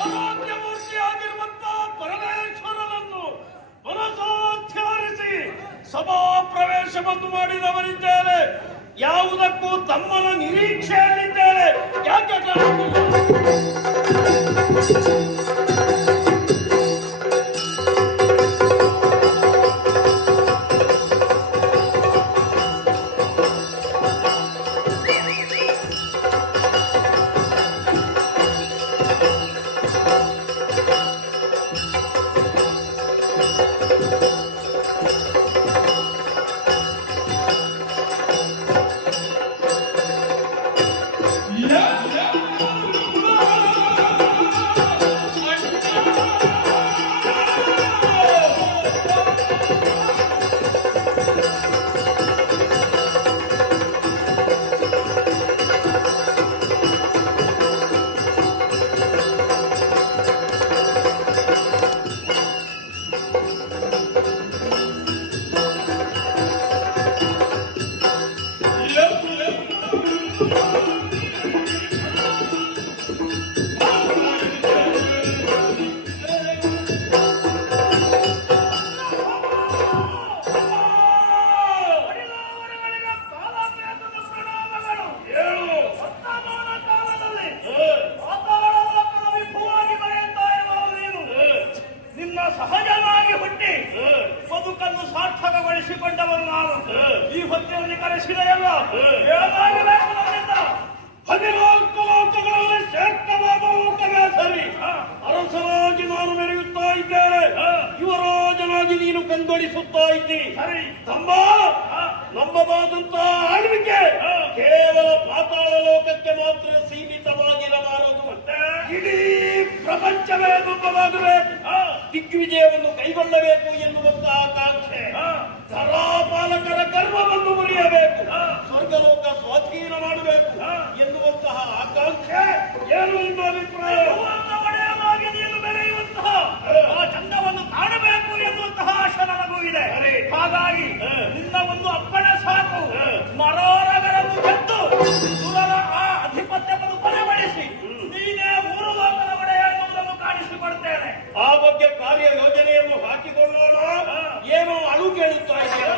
ಆರಾಧ್ಯಮೂರ್ತಿಯಾಗಿರುವಂತಹ ಪರಮೇಶ್ವರನನ್ನು ಮನಸಾಧ್ಯಾನಿಸಿ ಸಭಾ ಪ್ರವೇಶವನ್ನು ಮಾಡಿದವರಿದ್ದೇವೆ. ಯಾವುದಕ್ಕೂ ತಮ್ಮನ ನಿರೀಕ್ಷೆಯಲ್ಲಿದ್ದೇವೆ. ಯಾಕೆ ಸಹಜವಾಗಿ ಹುಟ್ಟಿ ಬದುಕನ್ನು ಸಾರ್ಥಕಗೊಳಿಸಿಕೊಂಡವರು ನಾನು. ಈ ಹೊತ್ತಿನಲ್ಲಿ ಕರೆಸಿದೆಯಲ್ಲ, ಏನಾಗಬೇಕು ನನ್ನಿಂದ? 14 ಲೋಕಗಳಲ್ಲಿ ಶ್ರೇಷ್ಠವಾದ ಲೋಕವೇ ಸರಿ. ಅರಸರಾಗಿ ನಾನು ಮೆರೆಯುತ್ತಾ ಇದ್ದೇನೆ, ಯುವರಾಜನಾಗಿ ನೀನು ಕಂಗೊಳಿಸುತ್ತಾ ಇದ್ದಿ. ಸರಿ ತಮ್ಮ, ನಮ್ಮದಾದಂತಹ ಆಳ್ವಿಕೆ ಕೇವಲ ಪಾತಾಳ ಲೋಕಕ್ಕೆ ಮಾತ್ರ ಸೀಮಿತವಾಗಿರಬಾರದು. ಇಡೀ ಪ್ರಪಂಚವೇ ನಮ್ಮದಾಗಬೇಕು, ದಿಗ್ವಿಜಯವನ್ನು ಕೈಗೊಳ್ಳಬೇಕು ಎನ್ನುವಂತಹ ಆಕಾಂಕ್ಷೆ. ಧರಾಪಾಲಕರ ಕರ್ಮವನ್ನು ಮುರಿಯಬೇಕು, ಸ್ವರ್ಗಲೋಕ ಸ್ವಾಧೀನ ಮಾಡಬೇಕು ಎನ್ನುವಂತಹ ಆಕಾಂಕ್ಷೆ. ಏನು ನಿಮ್ಮ ಅಭಿಪ್ರಾಯ? ನೀನು ಬೆಳೆಯುವಂತಹ ಆ ಚಂದವನ್ನು ಕಾಣಬೇಕು ಎನ್ನುವಂತಹ ಆಶೆ ನನಗೂ ಇದೆ. ಹಾಗಾಗಿ ನಿನ್ನ ಒಂದು ಅಪ್ಪಣೆ ಸಾಕು. ಮರೋರಗರನ್ನು ಗೆದ್ದು ಸುರರ ಆ ಅಧಿಪತ್ಯವನ್ನು ಕೊನೆಗೊಳಿಸಿ ನೀನೇ ಮೂರು ಲೋಕದ ಒಡೆಯ ಎನ್ನುವುದನ್ನು ಕಾಣಿಸಿಕೊಡ್ತೇನೆ. ಆ ಬಗ್ಗೆ ಕಾರ್ಯ ಯೋಜನೆಯನ್ನು ಹಾಕಿಕೊಳ್ಳೋಣ. ಏನೋ ಅಳು ಕೇಳುತ್ತಾ ಇದೆಯಲ್ಲ.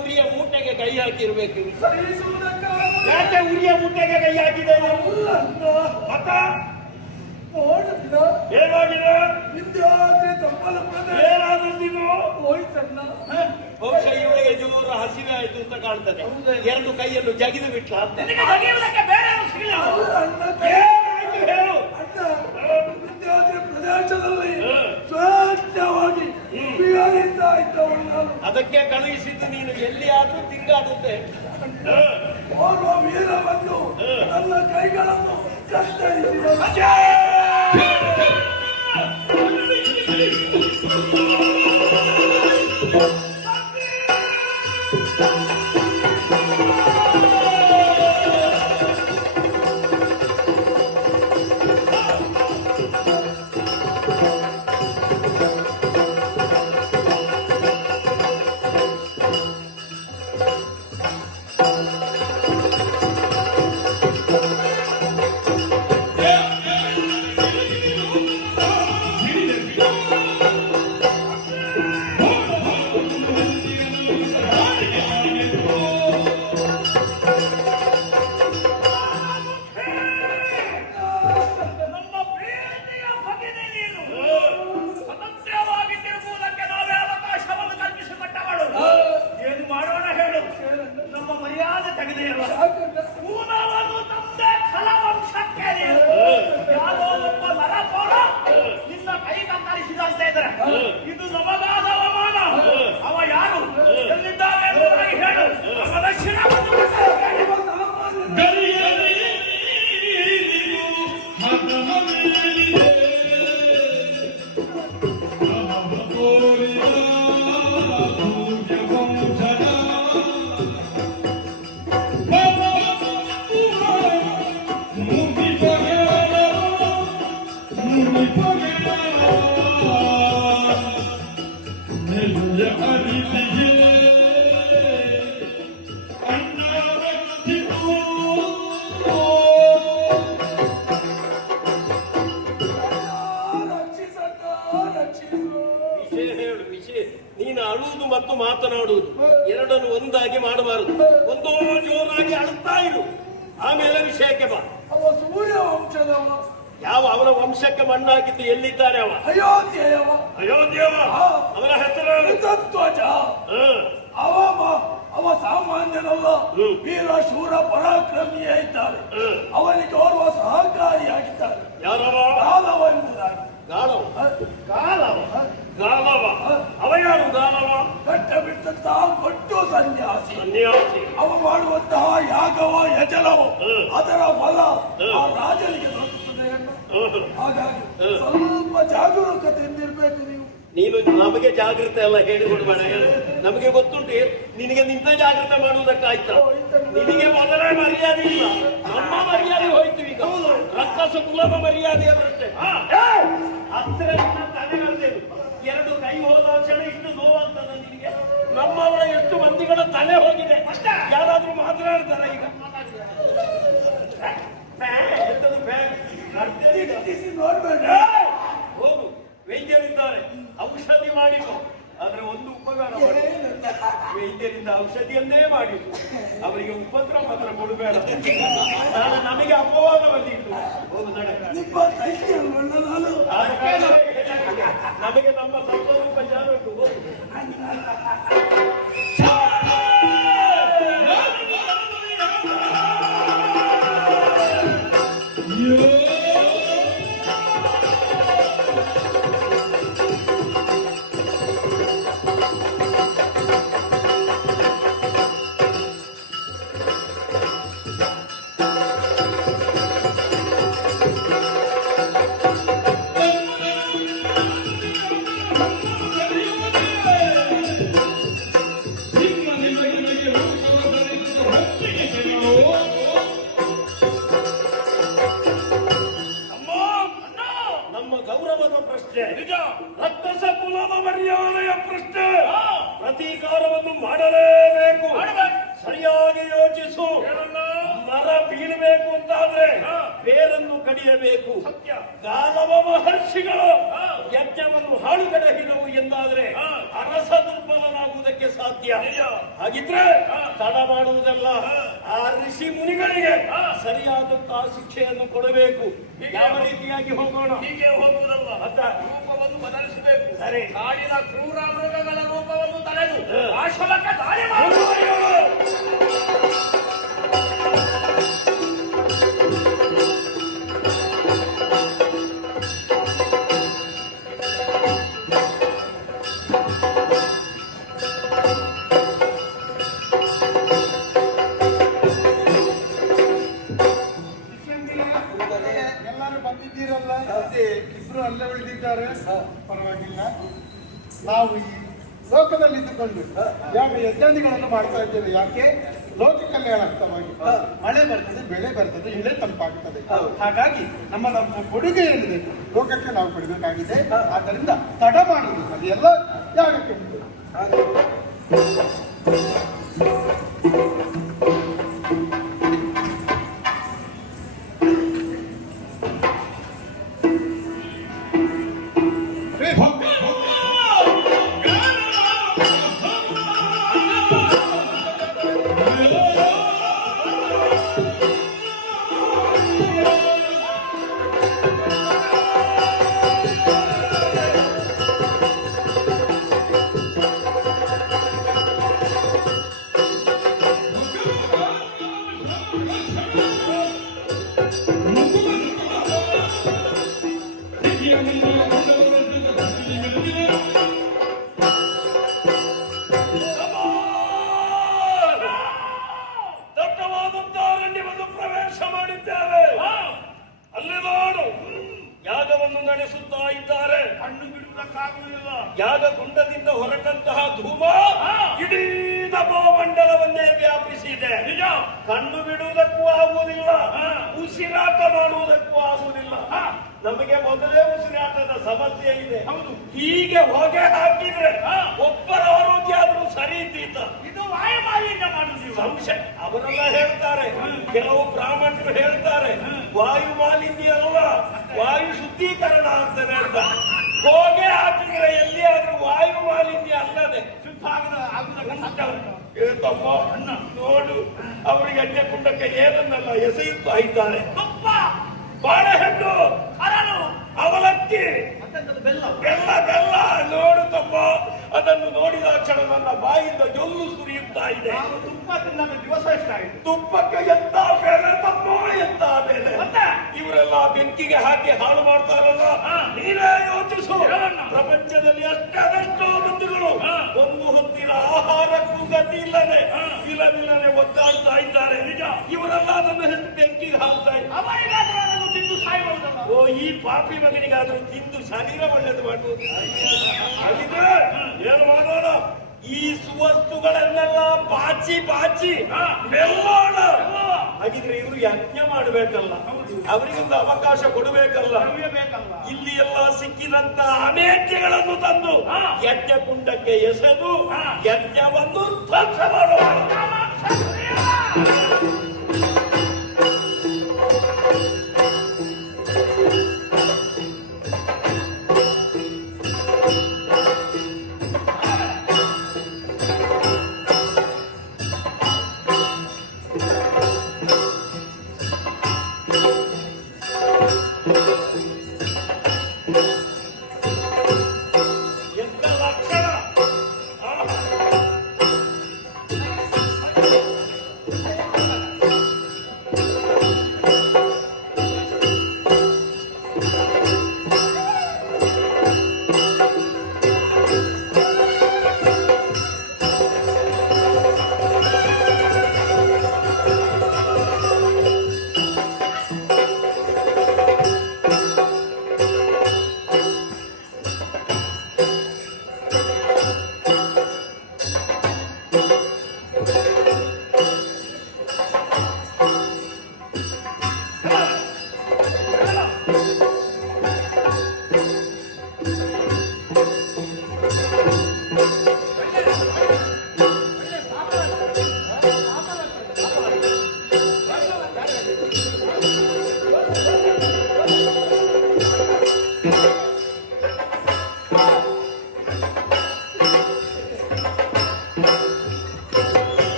ಉರಿಯ ಮೂಟೆಗೆ ಕೈ ಹಾಕಿರ್ಬೇಕು. ಯಾಕೆ ಉರಿಯ ಮೂಟೆಗೆ ಕೈ ಹಾಕಿದೆ? ಏನಾಗಿದೆ? ಏನಾದ್ರೂ ನೀನು ಬಹುಶಃ ಇವಳಿಗೆ ಜೋರು ಹಸಿವೆ ಆಯ್ತು ಅಂತ ಕಾಣ್ತದೆ. ಎರಡು ಕೈಯನ್ನು ಜಗಿದು ಬಿಟ್ಲ ಅಂತ ಹೇಳು. ಪ್ರದೇಶದಲ್ಲಿ ಸ್ವಚ್ಛವಾಗಿ ಅದಕ್ಕೆ ಕಳುಹಿಸಿದ್ದು. ನೀನು ಎಲ್ಲಿಯಾದ್ರೂ ತಿರುಗಾಡುತ್ತೆ. ಓರ್ವ ವೀರವನ್ನು ನನ್ನ ಕೈಗಳನ್ನು ಕತ್ತರಿಸಿದ ಮಾತನಾಡುವುದು ಎರಡನ್ನು ಒಂದಾಗಿ ಮಾಡಬಾರದು. ಒಂದೋ ಜೋರಾಗಿ ಅಳುತ್ತಾ ಇರು, ಆಮೇಲೆ ವಿಷಯಕ್ಕೆ ಬಾ. ಅವ ಸೂರ್ಯ ವಂಶದವ. ಯಾವ ಅವನ ವಂಶಕ್ಕೆ ಮಣ್ಣಾಕಿದ್ದು ಎಲ್ಲಿದ್ದಾನೆ ಅವ? ಅಯೋಧ್ಯೆಯವ. ಅಯೋಧ್ಯವ. ಅವನ ಹೆಸರು ಋತಧ್ವಜ. ಅವ ಸಾಮಾನ್ಯನಲ್ಲ, ವೀರ ಶೂರ ಪರಾಕ್ರಮಿಯೇ ಇದ್ದಾರೆ. ಅವನಿಗೆ ಓರ್ವ ಸಹಕಾರಿಯಾಗಿದ್ದಾರೆ. ಯಾರವ? ಗಾಲವ ಎಂಬುದಾಗಿ. ಗಾಲವ? ಗಾಲವ? ಗಾಲವ ಅವ ಯಾರು? ಗಾಲವ ಕಟ್ಟ ಬಿಟ್ಟಂತಹ ಕೊಟ್ಟು ಸನ್ಯಾಸಿ. ಸನ್ಯಾಸಿ. ಅವ ಮಾಡುವಂತಹ ಯಾಗವ ಯಜನವ ಅದರ ಫಲ ಆ ರಾಜನಿಗೆ ದೊರಕುತ್ತದೆ ಅಣ್ಣ. ಹಾಗಾಗಿ ಸ್ವಲ್ಪ ಜಾಗರೂಕತೆಯಿಂದಿರ್ಬೇಕು ನೀವು. ನೀನು ನಮಗೆ ಜಾಗೃತೆ ಎಲ್ಲ ಹೇಳಿಕೊಡ್ಬೇಡ. ನಮಗೆ ಗೊತ್ತುಂಟು ನಿನಗೆ ನಿಂತ ಜಾಗೃತೆ ಮಾಡುವುದಕ್ಕಾಯ್ತಾ? ನಿನಗೆ ಮೊದಲೇ ಮರ್ಯಾದೆ ಇಲ್ಲ, ನಮ್ಮ ಮರ್ಯಾದೆ ಹೋಯ್ತು ಈಗ. ರಕ್ಕಸ ಕುಲದ ಮರ್ಯಾದೆ ಅದಷ್ಟೇ. ಹತ್ತಿರ ತಲೆಗಲ್ಲೇನು ಎರಡು ಕೈ ಹೋದ ಕ್ಷಣ ಇಷ್ಟು ನೋವಾಗ್ತದ ನಿನಗೆ? ನಮ್ಮವರ ಎಷ್ಟು ಮಂದಿಗಳ ತಲೆ ಹೋಗಿದೆ. ಯಾರಾದ್ರೂ ಮಾತನಾಡ್ತಾರ ಈಗ? ನೋಡ್ಬೇಡ. ಹೋಗು, ವೈದ್ಯರಿದ್ದಾರೆ, ಔಷಧಿ ಮಾಡಿಸು. ಆದ್ರೆ ಒಂದು ಉಪಕಾರ ಮಾಡಿ, ವೈದ್ಯರಿಂದ ಔಷಧಿಯನ್ನೇ ಮಾಡಿಸು. ಅವರಿಗೆ ಉಪದ್ರ ಮಾತ್ರ ಕೊಡಬೇಡ. ನಾನು ನಮಗೆ ಅಪವಾದ ಬಂದಿತ್ತು. ಹೋಗು ನಡೆ. ನಿಮ್ಮ ತಂಗಿ ಅಲ್ವಣ್ಣ ನಾನು. ನಮಗೆ ನಮ್ಮ ಸ್ವರೂಪ ಜಾಗಬೇಕು. ಹೋಗು. ರಕ್ಕಸ ಕುಲದ ಮರ್ಯಾದೆಯ ಪ್ರಶ್ನೆ. ಪ್ರತೀಕಾರವನ್ನು ಮಾಡಲೇಬೇಕು. ಸರಿಯಾಗಿ ಯೋಚಿಸು. ಮರ ಬೀಳಬೇಕು ಅಂತಾದ್ರೆ ಬೇರನ್ನು ಕಡಿಯಬೇಕು. ಗಾಲವ ಮಹರ್ಷಿಗಳು ಯಜ್ಞವನ್ನು ಹಾಳುಗಡಹಿನವು ಎಂದಾದ್ರೆ ಅರಸ ದುರ್ಬಲನಾಗುವುದಕ್ಕೆ ಸಾಧ್ಯ. ಹಾಗಿದ್ರೆ ತಡ ಮಾಡುವುದಲ್ಲ, ಆ ಋಷಿ ಮುನಿಗಳಿಗೆ ಸರಿಯಾದಂತಹ ಶಿಕ್ಷೆಯನ್ನು ಕೊಡಬೇಕು. ಯಾವ ರೀತಿಯಾಗಿ ಹೋಗೋಣ? ಹೀಗೆ ಹೋಗುವುದಲ್ಲ, ರೂಪವನ್ನು ಬದಲಿಸಬೇಕು. ಸರಿ, ಕಾಡಿನ ಕ್ರೂರ ಮೃಗಗಳ ರೂಪವನ್ನು ತಡೆದು ಆಶ್ವಲಕ್ಕೆ ದಾಳಿ ಮಾಡುವ. ಬಂದಿದ್ದೀರಲ್ಲ, ಇಬ್ರು ಅಲ್ಲೇ ಉಳಿದಿದ್ದಾರೆ. ಪರವಾಗಿಲ್ಲ. ನಾವು ಈ ಲೋಕದಲ್ಲಿ ಇದ್ದುಕೊಂಡು ಯಾಕೆ ಯಜ್ಞಾದಿಗಳನ್ನು ಮಾಡ್ತಾ ಇದ್ದೇವೆ? ಯಾಕೆ? ಲೋಕ ಕಲ್ಯಾಣಾರ್ಥವಾಗಿ. ಮಳೆ ಬರ್ತದೆ, ಬೆಳೆ ಬರ್ತದೆ, ಇಳೆ ತಂಪಾಗ್ತದೆ. ಹಾಗಾಗಿ ನಮ್ಮ ಕೊಡುಗೆ ಏನಿದೆ ಲೋಕಕ್ಕೆ ನಾವು ಕೊಡಬೇಕಾಗಿದೆ. ಆದ್ದರಿಂದ ತಡ ಮಾಡುವುದು ಅದು ಎಲ್ಲ ಯಾಗಕ್ಕೆ ಉಂಟು. ನಡೆಸುತ್ತಾ ಇದ್ದಾರೆ. ಕಣ್ಣು ಬಿಡುವುದಕ್ಕಾಗುವುದಿಲ್ಲ. ಯಾಗಗುಂಡದಿಂದ ಹೊರಟಂತಹ ಧೂಮ ಇಡೀ ನಭೋಮಂಡಲವನ್ನೇ ವ್ಯಾಪಿಸಿದೆ. ನಿಜ. ಕಣ್ಣು ಬಿಡುವುದಕ್ಕೂ ಆಗುವುದಿಲ್ಲ, ಉಸಿರಾಟ ಮಾಡುವುದಕ್ಕೂ ಆಗುವುದಿಲ್ಲ. ನಮಗೆ ಮೊದಲೇ ಉಸಿರಾಟದ ಸಮಸ್ಯೆ ಇದೆ. ಹೌದು. ಹೀಗೆ ಹೊಗೆ ಹಾಕಿದ್ರೆ ಒಬ್ಬರ ಆರೋಗ್ಯ ಆದ್ರೂ ಸರಿ ಇದ್ದೀತ. ಇದು ವಾಯುಮಾಲಿನ್ಯ ಮಾಡುವುದು ಸಂಶಯ. ಅವರೆಲ್ಲ ಹೇಳ್ತಾರೆ, ಕೆಲವು ಬ್ರಾಹ್ಮಣರು ಹೇಳ್ತಾರೆ ವಾಯು ಮಾಲಿನ್ಯ ಅಲ್ಲ, ವಾಯು ಶುದ್ಧೀಕರಣ ಆಗ್ತದೆ ಅಂತ. ಹೊಗೆ ಹಾಕಿದ್ರೆ ಎಲ್ಲಿಯಾದ್ರೂ ವಾಯು ಮಾಲಿನ್ಯ ಅಲ್ಲದೆ ಯುದ್ಧ ಏ ತಮ್ಮ ನೋಡು, ಅವರಿಗೆ ಅಡ್ಡೆ ಕುಂಡಕ್ಕೆ ಏನನ್ನೆಲ್ಲ ಎಸೆಯುತ್ತಾ ಇದ್ದಾರೆ. ಬಾಳೆಹಣ್ಣು, ಅವಲಕ್ಕಿ, ಬೆಲ್ಲ ಬೆಲ್ಲ ನೋಡು ತಮ್ಮ, ಅದನ್ನು ನೋಡಿದ ಕ್ಷಣ ನನ್ನ ಬಾಯಿಂದ ಜೊಲ್ಲು ಸುರಿಯುತ್ತಾ ಇದೆ. ತುಪ್ಪ ತಿನ್ನಲು ದಿವಸ ಎಷ್ಟಾಯಿತು? ತುಪ್ಪಕ್ಕೆ ಎಂತ ಬೆಲೆ ತಮ್ಮ, ಎಂತ ಬೆಲೆ. ಇವರೆಲ್ಲ ಬೆಂಕಿಗೆ ಹಾಕಿ ಹಾಳು ಮಾಡ್ತಾರಲ್ಲ, ನೀವೇ ಯೋಚಿಸು. ಪ್ರಪಂಚದಲ್ಲಿ ಅಷ್ಟೆಷ್ಟೋ ಬಂಧುಗಳು ಒಂದು ಹೊತ್ತಿನ ಆಹಾರಕ್ಕೂ ಗತಿ ಇಲ್ಲದೆ ವಿಲವಿಲನೆ ಒದ್ದಾಡ್ತಾ ಇದ್ದಾರೆ. ನಿಜ, ಇವರೆಲ್ಲ ಅದನ್ನು ಬೆಂಕಿಗೆ ಹಾಕ್ತಾ ಇದ್ದಾರೆ. ತಿಂದು ಸಾಯ್ಬಹುದಲ್ಲ. ಓ, ಈ ಪಾಪಿ ಮಗನಿಗಾದ್ರೂ ತಿಂದು ಶರೀರ ಒಳ್ಳೇದು ಮಾಡುವುದು. ಏನು ಮಾಡೋಣ, ಈ ಸುವಸ್ತುಗಳನ್ನೆಲ್ಲ ಬಾಚಿ ಬಾಚಿ ಮೆಲ್ಲೋಣ. ಹಾಗಿದ್ರೆ ಇವರು ಯಜ್ಞ ಮಾಡಬೇಕಲ್ಲ, ಅವರಿಗೊಂದು ಅವಕಾಶ ಕೊಡಬೇಕಲ್ಲ. ಇಲ್ಲಿ ಎಲ್ಲ ಸಿಕ್ಕಿದಂತ ಅನೇತ್ಯಗಳನ್ನು ತಂದು ಯಜ್ಞ ಕುಂಡಕ್ಕೆ ಎಸೆದು ಯಜ್ಞವನ್ನು ಧ್ವಂಸ ಮಾಡೋಣ.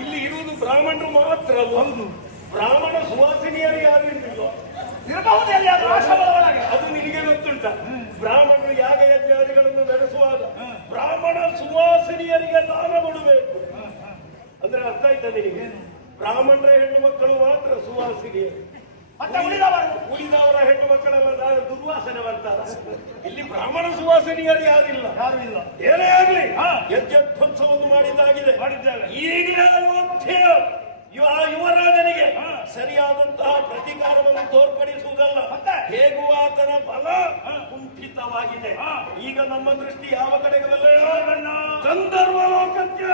ಇಲ್ಲಿ ಇರುವುದು ಬ್ರಾಹ್ಮಣರು ಮಾತ್ರ ಅಲ್ಲ, ಬ್ರಾಹ್ಮಣ ಸುವಾಸಿನಿಯರು ಯಾರು ಇರಲಿಲ್ಲ. ಅದು ನಿನಗೆ ಗೊತ್ತುಂಟ. ಬ್ರಾಹ್ಮಣರು ಯಾಗ ಯಜ್ಞಾದಿಗಳನ್ನು ನಡೆಸುವಾಗ ಬ್ರಾಹ್ಮಣ ಸುವಾಸಿನಿಯರಿಗೆ ದಾನ ಕೊಡಬೇಕು ಅಂದ್ರೆ ಅರ್ಥ ಆಯ್ತಾ ನಿನಗೆ? ಬ್ರಾಹ್ಮಣರ ಹೆಣ್ಣು ಮಕ್ಕಳು ಮಾತ್ರ ಸುವಾಸಿನಿಯರು, ಉಳಿದವರ ಹೆಣ್ಣು ಮಕ್ಕಳೆಲ್ಲ ದುರ್ವಾಸನೆ ಬರ್ತಾರ. ಇಲ್ಲಿ ಬ್ರಾಹ್ಮಣ ಸುವಾಸನಿಯರು ಯಾರಿಲ್ಲ. ಏನೇ ಆಗಲಿ ಯಜ್ಞಧ್ವಂಸವನ್ನು ಮಾಡಿದ್ದಾಗಿದೆ. ಈಗಲೇ ಯುವರಾಜನಿಗೆ ಸರಿಯಾದಂತಹ ಪ್ರತಿಕಾರವನ್ನು ತೋರ್ಪಡಿಸುವುದಲ್ಲ, ಹೇಗೂ ಆತನ ಬಲ ಕುಂಠಿತವಾಗಿದೆ. ಈಗ ನಮ್ಮ ದೃಷ್ಟಿ ಯಾವ ಕಡೆಗೆ ಗಂಧರ್ವ ಲೋಕಕ್ಕೆ